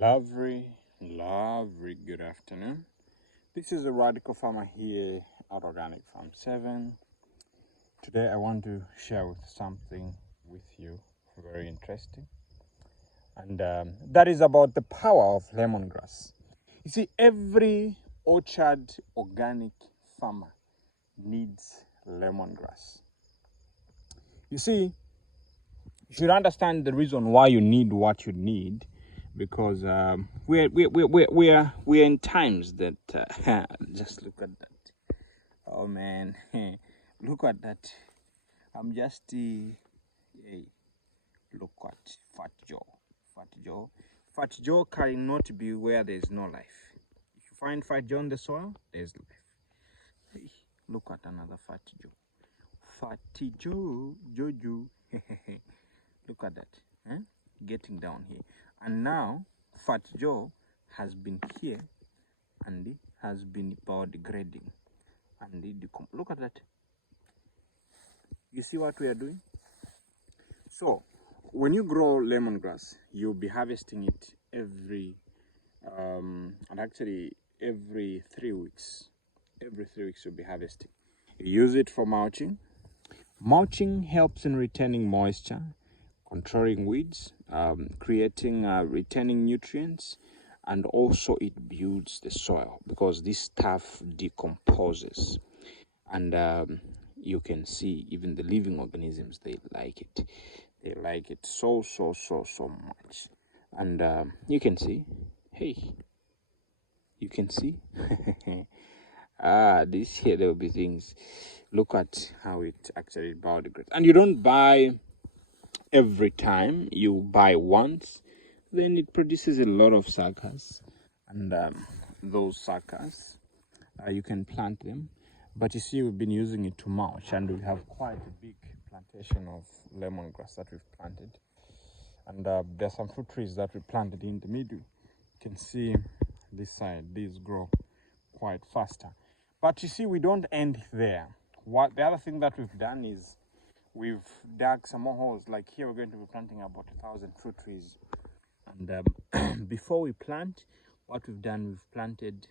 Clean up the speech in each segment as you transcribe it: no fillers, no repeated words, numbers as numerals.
Lovely good afternoon. This is the Radical Farmer here at Organic Farm 7. Today I want to share something with you very interesting, and that is about the power of lemongrass. You see, every orchard organic farmer needs lemongrass. You see, you should understand the reason why you need what you need, because we're in times that just look at that. Oh man, look at that. I'm just hey, look at Fat Joe. Fat Joe cannot be where there's no life. If you find Fat Joe on the soil, there's life. Hey, look at another Fat Joe. Fatty Joe, Jojo. Look at that, getting down here. And now Fat Joe has been here and has been biodegrading. And look at that. You see what we are doing? So when you grow lemongrass, you'll be harvesting it every 3 weeks. Every 3 weeks you'll be harvesting. You use it for mulching. Mulching helps in retaining moisture, controlling weeds, creating retaining nutrients, and also it builds the soil because this stuff decomposes. And you can see even the living organisms, they like it. They like it so much. And you can see, hey, you can see. This here, there will be things. Look at how it actually biodegrades. And you don't buy every time. You buy once, then it produces a lot of suckers, and those suckers you can plant them. But you see, we've been using it to mulch, and we have quite a big plantation of lemongrass that we've planted. And there's some fruit trees that we planted in the middle. You can see this side, these grow quite faster. But you see, we don't end there. The other thing that we've done is we've dug some more holes. Like here, we're going to be planting about 1,000 fruit trees. And before we plant, what we've done, we've planted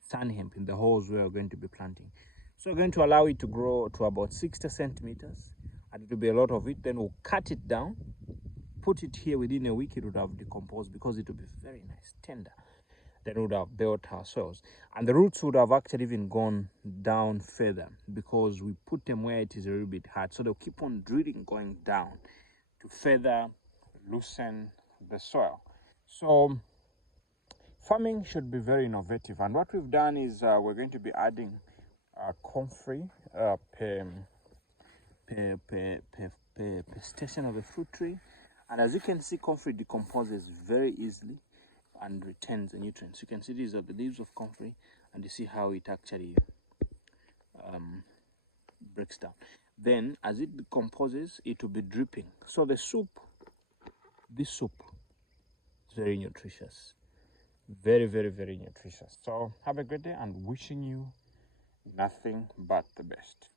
sun hemp in the holes where we're going to be planting. So we're going to allow it to grow to about 60 centimeters, and it will be a lot of it. Then we'll cut it down, put it here. Within a week, it would have decomposed because it would be very nice, tender. Then we would have built our soils, and the roots would have actually even gone down further because we put them where it is a little bit hard. So they'll keep on drilling, going down to further loosen the soil. So farming should be very innovative, and what we've done is we're going to be adding comfrey per station of a fruit tree. And as you can see, comfrey decomposes very easily and retains the nutrients. You can see these are the leaves of comfrey, and you see how it actually breaks down. Then as it decomposes, it will be dripping. So this soup is very nutritious, very nutritious. So have a great day, and wishing you nothing but the best.